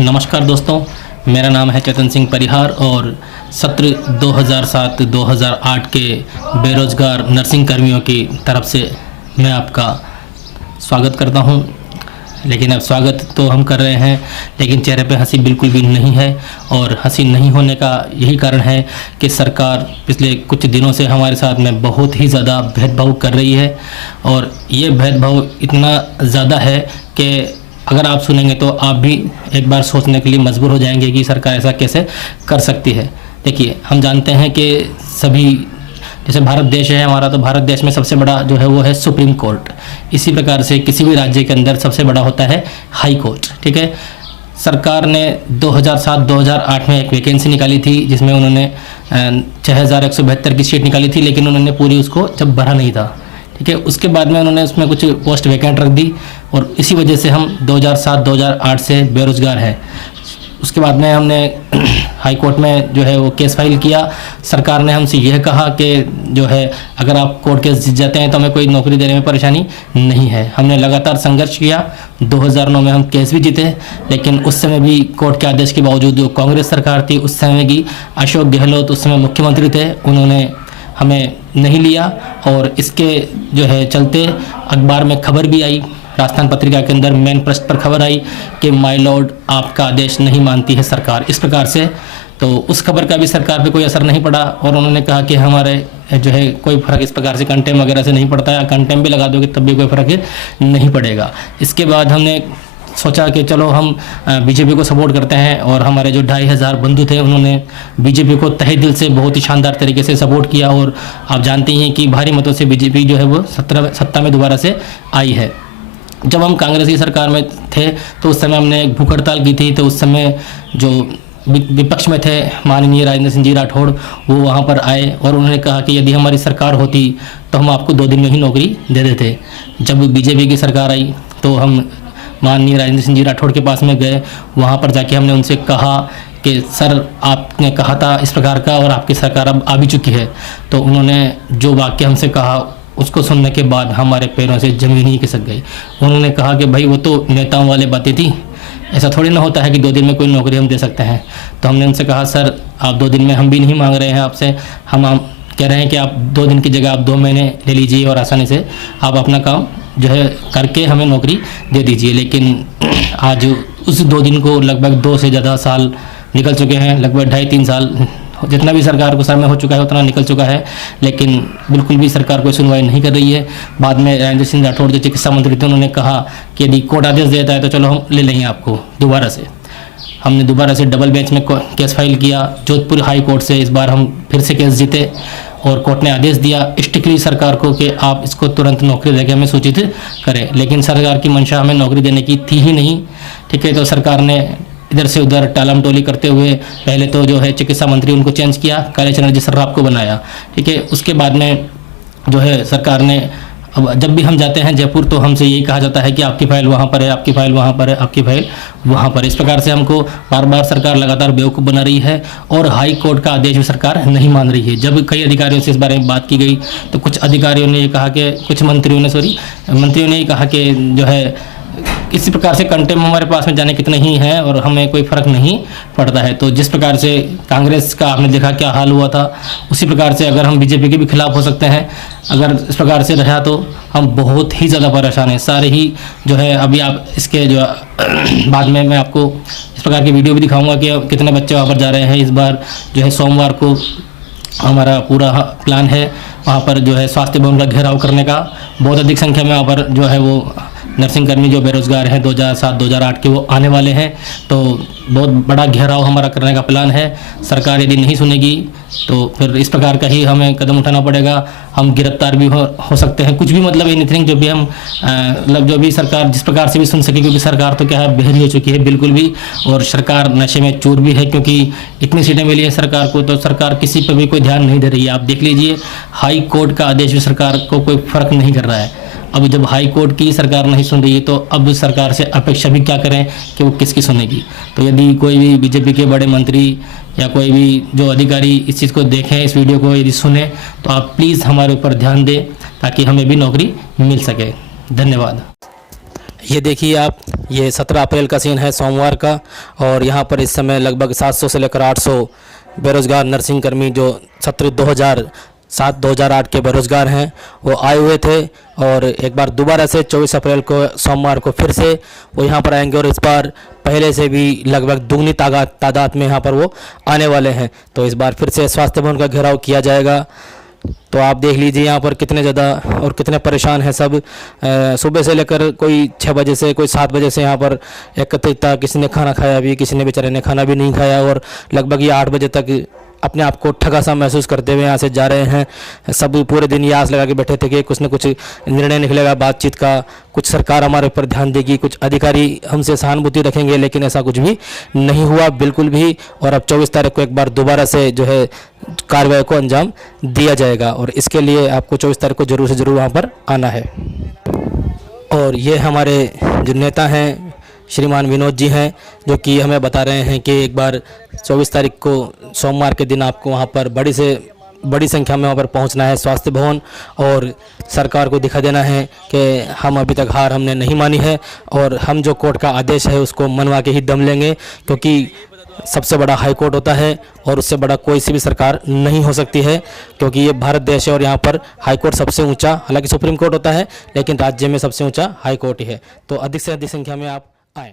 नमस्कार दोस्तों, मेरा नाम है चेतन सिंह परिहार और सत्र 2007-2008 के बेरोज़गार नर्सिंग कर्मियों की तरफ से मैं आपका स्वागत करता हूं। लेकिन अब स्वागत तो हम कर रहे हैं, लेकिन चेहरे पे हंसी बिल्कुल भी नहीं है। और हंसी नहीं होने का यही कारण है कि सरकार पिछले कुछ दिनों से हमारे साथ में बहुत ही ज़्यादा भेदभाव कर रही है। और ये भेदभाव इतना ज़्यादा है कि अगर आप सुनेंगे तो आप भी एक बार सोचने के लिए मजबूर हो जाएंगे कि सरकार ऐसा कैसे कर सकती है। देखिए, हम जानते हैं कि सभी, जैसे भारत देश है हमारा, तो भारत देश में सबसे बड़ा जो है वो है सुप्रीम कोर्ट। इसी प्रकार से किसी भी राज्य के अंदर सबसे बड़ा होता है हाई कोर्ट। ठीक है, सरकार ने 2007-2008 में एक वैकेंसी निकाली थी जिसमें उन्होंने 6172 की सीट निकाली थी, लेकिन उन्होंने पूरी उसको जब भरा नहीं था। ठीक है, उसके बाद में उन्होंने उसमें कुछ पोस्ट वैकेंट रख दी और इसी वजह से हम 2007-2008 से बेरोज़गार हैं। उसके बाद में हमने हाई कोर्ट में जो है वो केस फाइल किया। सरकार ने हमसे यह कहा कि जो है अगर आप कोर्ट केस जीत जाते हैं तो हमें कोई नौकरी देने में परेशानी नहीं है। हमने लगातार संघर्ष किया। 2009 में हम केस भी जीते, लेकिन उस समय भी कोर्ट के आदेश के बावजूद जो कांग्रेस सरकार थी उस समय की, अशोक गहलोत उस समय मुख्यमंत्री थे, उन्होंने हमें नहीं लिया। और इसके जो है चलते अखबार में खबर भी आई, राजस्थान पत्रिका के अंदर मेन पृष्ठ पर खबर आई कि माय लॉर्ड आपका आदेश नहीं मानती है सरकार, इस प्रकार से। तो उस खबर का भी सरकार पे कोई असर नहीं पड़ा और उन्होंने कहा कि हमारे जो है कोई फ़र्क इस प्रकार से कंटेम वगैरह से नहीं पड़ता है, कंटेम भी लगा दोगे तब भी कोई फ़र्क नहीं पड़ेगा। इसके बाद हमने सोचा कि चलो हम बीजेपी को सपोर्ट करते हैं और हमारे जो 2500 बंधु थे उन्होंने बीजेपी को तहे दिल से बहुत ही शानदार तरीके से सपोर्ट किया। और आप जानते हैं कि भारी मतों से बीजेपी जो है वो सत्ता में दोबारा से आई है। जब हम कांग्रेस की सरकार में थे तो उस समय हमने एक भूख हड़ताल की थी, तो उस समय जो विपक्ष में थे माननीय राजेंद्र सिंह जी राठौड़, वो वहाँ पर आए और उन्होंने कहा कि यदि हमारी सरकार होती तो हम आपको 2 दिन में ही नौकरी दे देते। जब बीजेपी की सरकार आई तो हम माननीय राजेंद्र सिंह जी राठौड़ के पास में गए। वहाँ पर जाके हमने उनसे कहा कि सर आपने कहा था इस प्रकार का और आपकी सरकार अब आ भी चुकी है। तो उन्होंने जो वाक्य हमसे कहा उसको सुनने के बाद हमारे पैरों से ज़मीन ही खिसक गई। उन्होंने कहा कि भाई वो तो नेताओं वाले बातें थी, ऐसा थोड़ी ना होता है कि 2 दिन में कोई नौकरी हम दे सकते हैं। तो हमने उनसे कहा सर आप 2 दिन में हम भी नहीं मांग रहे हैं आपसे, हम कह रहे हैं कि आप 2 दिन की जगह आप 2 महीने ले लीजिए और आसानी से आप अपना काम जो है करके हमें नौकरी दे दीजिए। लेकिन आज उस 2 दिन को लगभग 2 से ज़्यादा साल निकल चुके हैं, लगभग 2.5-3 साल जितना भी सरकार को समय हो चुका है उतना निकल चुका है, लेकिन बिल्कुल भी सरकार कोई सुनवाई नहीं कर रही है। बाद में राजेंद्र सिंह राठौड़ जो चिकित्सा मंत्री थे उन्होंने कहा कि यदि कोर्ट आदेश देता है तो चलो हम ले लेंगे आपको दोबारा से। हमने दोबारा से डबल बेंच में केस फाइल किया जोधपुर हाई कोर्ट से। इस बार हम फिर से केस जीते और कोर्ट ने आदेश दिया स्ट्रिक्टली सरकार को कि आप इसको तुरंत नौकरी देकर हमें सूचित करें, लेकिन सरकार की मंशा हमें नौकरी देने की थी ही नहीं। ठीक है, तो सरकार ने इधर से उधर टालम टोली करते हुए पहले तो जो है चिकित्सा मंत्री उनको चेंज किया, कालीचरण जी सर्राफ को बनाया। ठीक है, उसके बाद में जो है सरकार ने, अब जब भी हम जाते हैं जयपुर तो हमसे यही कहा जाता है कि आपकी फाइल वहाँ पर है, आपकी फाइल वहाँ पर है, आपकी फाइल वहाँ पर। इस प्रकार से हमको बार बार सरकार लगातार बेवकूफ़ बना रही है और हाई कोर्ट का आदेश भी सरकार नहीं मान रही है। जब कई अधिकारियों से इस बारे में बात की गई तो कुछ अधिकारियों ने ये कहा कि, कुछ मंत्रियों ने ये कहा कि जो है इसी प्रकार से कंटेम हमारे पास में जाने कितने ही हैं और हमें कोई फ़र्क नहीं पड़ता है। तो जिस प्रकार से कांग्रेस का आपने देखा क्या हाल हुआ था, उसी प्रकार से अगर हम बीजेपी के भी खिलाफ हो सकते हैं। अगर इस प्रकार से रहा तो हम बहुत ही ज़्यादा परेशान हैं सारे ही जो है। अभी आप इसके जो बाद में मैं आपको इस प्रकार की वीडियो भी दिखाऊंगा कि कितने बच्चे वहाँ पर जा रहे हैं। इस बार जो है सोमवार को हमारा पूरा प्लान है वहाँ पर जो है स्वास्थ्य भवन का घेराव करने का। बहुत अधिक संख्या में वहाँ पर जो है वो नर्सिंग कर्मी जो बेरोज़गार हैं 2007-2008 के वो आने वाले हैं। तो बहुत बड़ा घेराव हमारा करने का प्लान है। सरकार यदि नहीं सुनेगी तो फिर इस प्रकार का ही हमें कदम उठाना पड़ेगा। हम गिरफ्तार भी हो सकते हैं, कुछ भी मतलब एनीथिंग जो भी हम मतलब जो भी सरकार जिस प्रकार से भी सुन सके, क्योंकि सरकार तो क्या है बहरी हो चुकी है बिल्कुल भी, और सरकार नशे में चूर भी है क्योंकि इतनी सीटें मिली है सरकार को, तो सरकार किसी पर भी कोई ध्यान नहीं दे रही है। आप देख लीजिए हाई कोर्ट का आदेश भी सरकार को कोई फ़र्क नहीं कर रहा है। अब जब हाई कोर्ट की सरकार नहीं सुन रही है तो अब सरकार से अपेक्षा भी क्या करें कि वो किसकी सुनेगी। तो यदि कोई भी बीजेपी के बड़े मंत्री या कोई भी जो अधिकारी इस चीज़ को देखें, इस वीडियो को यदि सुने, तो आप प्लीज़ हमारे ऊपर ध्यान दें ताकि हमें भी नौकरी मिल सके। धन्यवाद। ये देखिए आप, ये 17 अप्रैल का सीन है, सोमवार का। और यहाँ पर इस समय लगभग 700 से लेकर 800 बेरोज़गार नर्सिंग कर्मी जो सत्र 2007-2008 के बेरोज़गार हैं वो आए हुए थे। और एक बार दोबारा से 24 अप्रैल को सोमवार को फिर से वो यहाँ पर आएंगे और इस बार पहले से भी लगभग दुगनी तादाद में यहाँ पर वो आने वाले हैं। तो इस बार फिर से स्वास्थ्य भवन का घेराव किया जाएगा। तो आप देख लीजिए यहाँ पर कितने ज़्यादा और कितने परेशान हैं सब। सुबह से लेकर कोई 6 बजे से कोई 7 बजे से यहाँ पर एकत्रित था। किसी ने खाना खाया भी, किसी ने बेचारे ने खाना भी नहीं खाया और लगभग ये 8 बजे तक अपने आप को ठगा सा महसूस करते हुए यहाँ से जा रहे हैं। सब पूरे दिन ये आस लगा के बैठे थे कि कुछ न कुछ निर्णय निकलेगा बातचीत का, कुछ सरकार हमारे ऊपर ध्यान देगी, कुछ अधिकारी हमसे सहानुभूति रखेंगे, लेकिन ऐसा कुछ भी नहीं हुआ बिल्कुल भी। और अब 24 तारीख को एक बार दोबारा से जो है कार्रवाई को अंजाम दिया जाएगा और इसके लिए आपको 24 तारीख को ज़रूर से ज़रूर वहाँ पर आना है। और ये हमारे जो नेता हैं श्रीमान विनोद जी हैं, जो कि हमें बता रहे हैं कि एक बार 24 तारीख को सोमवार के दिन आपको वहाँ पर बड़ी संख्या में वहाँ पर पहुँचना है स्वास्थ्य भवन और सरकार को दिखा देना है कि हम अभी तक हार हमने नहीं मानी है और हम जो कोर्ट का आदेश है उसको मनवा के ही दम लेंगे, क्योंकि सबसे बड़ा हाई कोर्ट होता है और उससे बड़ा कोई सी भी सरकार नहीं हो सकती है, क्योंकि ये भारत देश है और यहाँ पर हाई कोर्ट सबसे ऊंचा, हालांकि सुप्रीम कोर्ट होता है लेकिन राज्य में सबसे ऊंचा हाई कोर्ट ही है। तो अधिक से अधिक संख्या में आप आएँ।